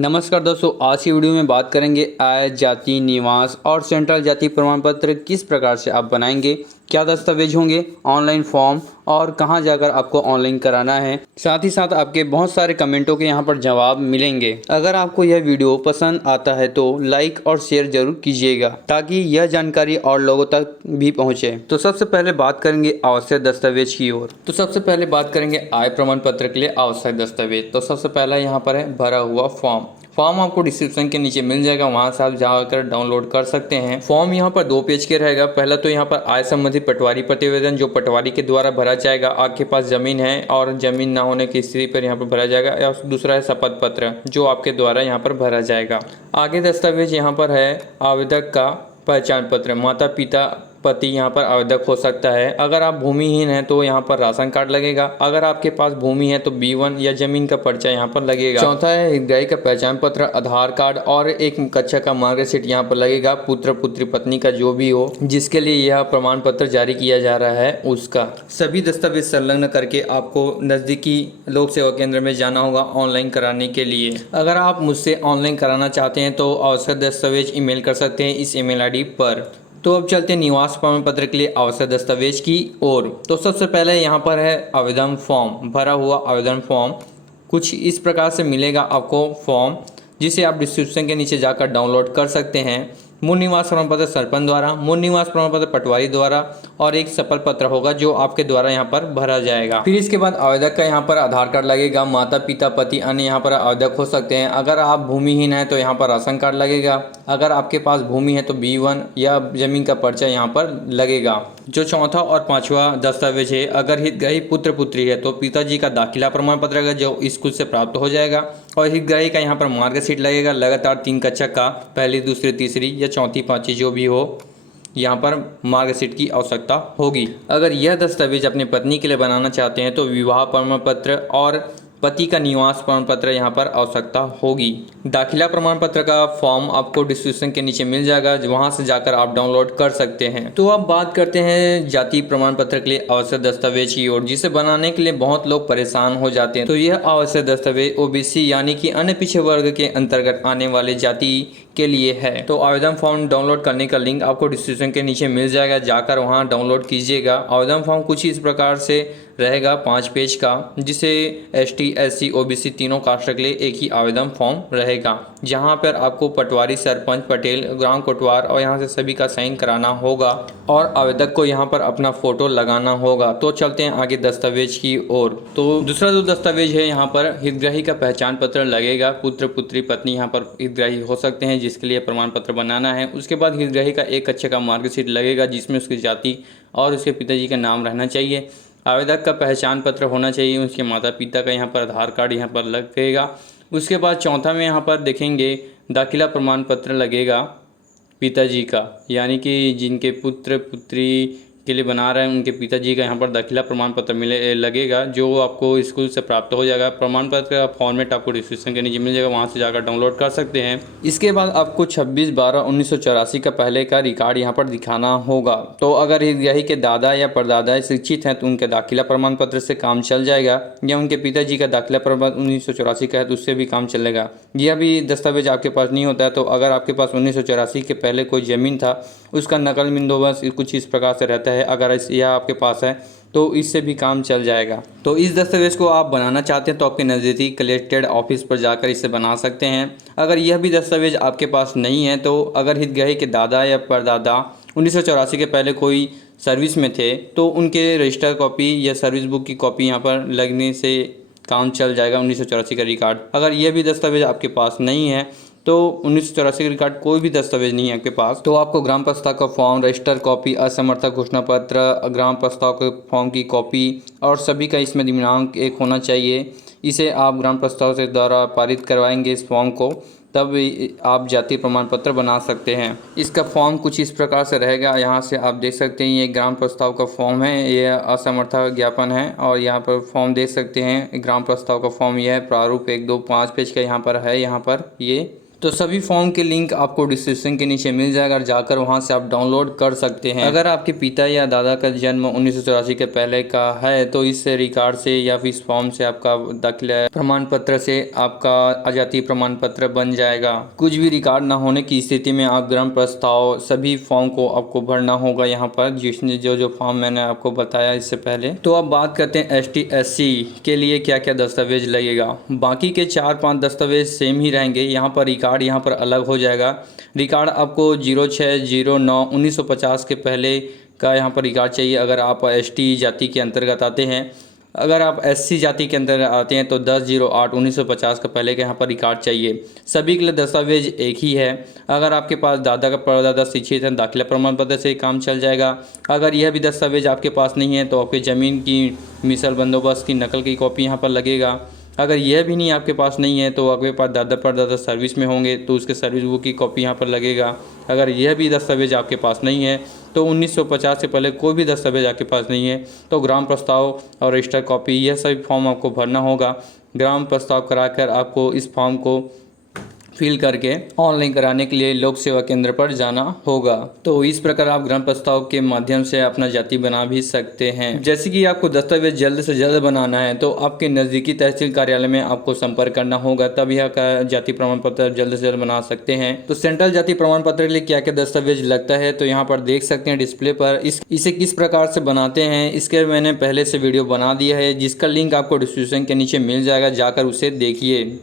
नमस्कार दोस्तों, आज की वीडियो में बात करेंगे आय, जाति, निवास और सेंट्रल जाति प्रमाण पत्र किस प्रकार से आप बनाएंगे, क्या दस्तावेज होंगे, ऑनलाइन फॉर्म और कहां जाकर आपको ऑनलाइन कराना है। साथ ही साथ आपके बहुत सारे कमेंटों के यहां पर जवाब मिलेंगे। अगर आपको यह वीडियो पसंद आता है तो लाइक और शेयर जरूर कीजिएगा ताकि यह जानकारी और लोगों तक भी पहुंचे। तो सबसे पहले बात करेंगे आवश्यक दस्तावेज की ओर। तो सबसे पहले बात करेंगे आय प्रमाण पत्र के लिए आवश्यक दस्तावेज। तो सबसे पहला यहाँ पर है भरा हुआ फॉर्म। फॉर्म आपको डिस्क्रिप्शन के नीचे मिल जाएगा, वहां से आप जाकर डाउनलोड कर सकते हैं। फॉर्म यहाँ पर 2 पेज के रहेगा। पहला तो यहाँ पर आय संबंधी पटवारी प्रतिवेदन जो पटवारी के द्वारा भरा जाएगा। आपके पास जमीन है और जमीन ना होने की स्थिति पर यहाँ पर भरा जाएगा। या दूसरा है शपथ पत्र जो आपके द्वारा यहाँ पर भरा जाएगा। आगे दस्तावेज यहाँ पर है आवेदक का पहचान पत्र। माता पिता पति यहाँ पर आवेदक हो सकता है। अगर आप भूमिहीन हैं तो यहाँ पर राशन कार्ड लगेगा। अगर आपके पास भूमि है तो B1 या जमीन का पर्चा यहाँ पर लगेगा। चौथा है हितग्राही का पहचान पत्र, आधार कार्ड और एक कक्षा का मार्कशीट यहाँ पर लगेगा। पुत्र पुत्री पत्नी का जो भी हो जिसके लिए यह प्रमाण पत्र जारी किया जा रहा है उसका। सभी दस्तावेज संलग्न करके आपको नजदीकी लोक सेवा केंद्र में जाना होगा ऑनलाइन कराने के लिए। अगर आप मुझसे ऑनलाइन कराना चाहते हैं तो आवश्यक दस्तावेज ईमेल कर सकते हैं इस ईमेल ID पर। तो अब चलते हैं निवास प्रमाण पत्र के लिए आवश्यक दस्तावेज की ओर। तो सबसे पहले यहाँ पर है आवेदन फॉर्म, भरा हुआ आवेदन फॉर्म। कुछ इस प्रकार से मिलेगा आपको फॉर्म, जिसे आप डिस्क्रिप्शन के नीचे जाकर डाउनलोड कर सकते हैं। मूल निवास प्रमाण पत्र सरपंच द्वारा, मूल निवास प्रमाण पत्र पटवारी द्वारा और एक शपथ पत्र होगा जो आपके द्वारा यहाँ पर भरा जाएगा। फिर इसके बाद आवेदक का यहाँ पर आधार कार्ड लगेगा। माता पिता पति अन्य यहाँ पर आवेदक हो सकते हैं। अगर आप भूमिहीन हैं तो यहाँ पर राशन कार्ड लगेगा। अगर आपके पास भूमि है तो B1 या जमीन का पर्चा यहाँ पर लगेगा। जो चौथा और पांचवा दस्तावेज है, अगर हितग्राही पुत्र पुत्री है तो पिताजी का दाखिला प्रमाण पत्र जो स्कूल से प्राप्त हो जाएगा और हितग्राही का यहाँ पर मार्कशीट लगेगा। लगातार 3 कक्षा का पहली दूसरी तीसरी या चौथी पांचवी जो भी हो यहाँ पर मार्कशीट की आवश्यकता होगी। अगर यह दस्तावेज अपनी पत्नी के लिए बनाना चाहते हैं तो विवाह प्रमाण पत्र और पति का निवास प्रमाण पत्र यहाँ पर आवश्यकता होगी। दाखिला प्रमाण पत्र का फॉर्म आपको डिस्क्रिप्शन के नीचे मिल जाएगा, वहां से जाकर आप डाउनलोड कर सकते हैं। तो अब बात करते हैं जाति प्रमाण पत्र के लिए आवश्यक दस्तावेज की ओर, जिसे बनाने के लिए बहुत लोग परेशान हो जाते हैं। तो यह आवश्यक दस्तावेज OBC यानी कि अन्य पिछड़े वर्ग के अंतर्गत आने वाले जाति के लिए है। तो आवेदन फॉर्म डाउनलोड करने का लिंक आपको डिस्क्रिप्शन के नीचे मिल जाएगा, जाकर वहां डाउनलोड कीजिएगा। आवेदन फॉर्म कुछ इस प्रकार से रहेगा 5 पेज का, जिसे ST SC OBC तीनों कास्ट के लिए एक ही आवेदन फॉर्म रहेगा, जहां पर आपको पटवारी, सरपंच, पटेल, ग्राम कोटवार और यहां से सभी का साइन कराना होगा और आवेदक को यहां पर अपना फोटो लगाना होगा। तो चलते हैं आगे दस्तावेज की ओर। तो दूसरा जो दस्तावेज है यहाँ पर हितग्राही का पहचान पत्र लगेगा। पुत्र पुत्री पत्नी यहाँ पर हितग्राही हो सकते हैं जिसके लिए प्रमाण पत्र बनाना है। उसके बाद हितग्राही का एक कक्षा का मार्कशीट लगेगा जिसमें उसकी जाति और उसके पिताजी का नाम रहना चाहिए। आवेदक का पहचान पत्र होना चाहिए। उसके माता पिता का यहाँ पर आधार कार्ड यहाँ पर लगेगा। उसके बाद चौथा में यहाँ पर देखेंगे दाखिला प्रमाण पत्र लगेगा पिताजी का, यानी कि जिनके पुत्र पुत्री के लिए बना रहे हैं उनके पिताजी का यहाँ पर दाखिला प्रमाण पत्र लगेगा, जो आपको स्कूल से प्राप्त हो जाएगा। प्रमाण पत्र का फॉर्मेट आपको डिस्क्रिप्शन के नीचे मिल जाएगा, वहाँ से जाकर डाउनलोड कर सकते हैं। इसके बाद आपको 26/12/1984 का पहले का रिकॉर्ड यहाँ पर दिखाना होगा। तो अगर हितग्राही के दादा या परदादा शिक्षित हैं तो उनके दाखिला प्रमाण पत्र से काम चल जाएगा, या उनके पिताजी का दाखिला प्रमाण 1984 का है तो उससे भी काम चलेगा। यह भी दस्तावेज आपके पास नहीं होता है तो अगर आपके पास 1984 के पहले कोई ज़मीन था उसका नकल बंदोबस्त कुछ इस प्रकार से रहता है। अगर यह आपके पास है तो इससे भी काम चल जाएगा। तो इस दस्तावेज को आप बनाना चाहते हैं तो आपके नज़दीकी कलेक्टेड ऑफिस पर जाकर इसे बना सकते हैं। अगर यह भी दस्तावेज आपके पास नहीं है तो अगर हितग्राही के दादा या परदादा 1984 के पहले कोई सर्विस में थे तो उनके रजिस्टर कॉपी या सर्विस बुक की कॉपी यहाँ पर लगने से काम चल जाएगा 1984 का रिकॉर्ड। अगर यह भी दस्तावेज आपके पास नहीं है तो 1984 का रिकॉर्ड कोई भी दस्तावेज नहीं है आपके पास, तो आपको ग्राम प्रस्ताव का फॉर्म, रजिस्टर कॉपी, असमर्थक घोषणा पत्र, ग्राम प्रस्ताव के फॉर्म की कॉपी और सभी का इसमें दिनांक 1 होना चाहिए। इसे आप ग्राम प्रस्ताव से द्वारा पारित करवाएंगे इस फॉर्म को, तब आप जाति प्रमाण पत्र बना सकते हैं। इसका फॉर्म कुछ इस प्रकार से रहेगा। यहाँ से आप देख सकते हैं ये ग्राम प्रस्ताव का फॉर्म है, ये असमर्थता ज्ञापन है और यहाँ पर फॉर्म देख सकते हैं ग्राम प्रस्ताव का फॉर्म। यह है प्रारूप 1, 2, 5 पेज का यहाँ पर है। यहाँ पर ये तो सभी फॉर्म के लिंक आपको डिस्क्रिप्शन के नीचे मिल जाएगा, जाकर वहां से आप डाउनलोड कर सकते हैं। अगर आपके पिता या दादा का जन्म 1984 के पहले का है तो इस रिकॉर्ड से या फिर इस फॉर्म से आपका दाखिला प्रमाण पत्र से आपका आजादी प्रमाण पत्र बन जाएगा। कुछ भी रिकॉर्ड ना होने की स्थिति में आप ग्रहण प्रस्ताव सभी फॉर्म को आपको भरना होगा यहाँ पर, जिसने जो फॉर्म मैंने आपको बताया इससे पहले। तो अब बात करते हैं ST SC के लिए क्या क्या दस्तावेज लगेगा। बाकी के 4-5 दस्तावेज सेम ही रहेंगे, यहाँ पर रिकॉर्ड यहाँ पर अलग हो जाएगा। रिकॉर्ड आपको 06/09/1950 के पहले का यहाँ पर रिकॉर्ड चाहिए अगर आप ST जाति के अंतर्गत आते हैं। अगर आप SC जाति के अंतर्गत आते हैं तो 10/08/1950 का पहले का यहाँ पर रिकॉर्ड चाहिए। सभी के लिए दस्तावेज एक ही है। अगर आपके पास दादा का परदादा शिक्षित है, दाखिला प्रमाण पत्र से काम चल जाएगा। अगर यह भी दस्तावेज आपके पास नहीं है तो आपके ज़मीन की मिसल बंदोबस्त की नकल की कॉपी यहाँ पर लगेगा। अगर यह भी नहीं आपके पास नहीं है तो आपके पास दादा परदादा सर्विस में होंगे तो उसके सर्विस बुक की कॉपी यहाँ पर लगेगा। अगर यह भी दस्तावेज आपके पास नहीं है तो 1950 से पहले कोई भी दस्तावेज आपके पास नहीं है तो ग्राम प्रस्ताव और रजिस्टर कॉपी यह सभी फॉर्म आपको भरना होगा। ग्राम प्रस्ताव कराकर आपको इस फॉर्म को फिल करके ऑनलाइन कराने के लिए लोक सेवा केंद्र पर जाना होगा। तो इस प्रकार आप ग्रहण प्रस्ताव के माध्यम से अपना जाति बना भी सकते हैं। जैसे कि आपको दस्तावेज जल्द से जल्द बनाना है तो आपके नज़दीकी तहसील कार्यालय में आपको संपर्क करना होगा, तब यह का जाति प्रमाण पत्र जल्द से जल्द बना सकते हैं। तो सेंट्रल जाति प्रमाण पत्र के लिए क्या क्या दस्तावेज लगता है तो यहाँ पर देख सकते हैं डिस्प्ले पर। इसे किस प्रकार से बनाते हैं इसके मैंने पहले से वीडियो बना दिया है, जिसका लिंक आपको डिस्क्रिप्शन के नीचे मिल जाएगा, जाकर उसे देखिए।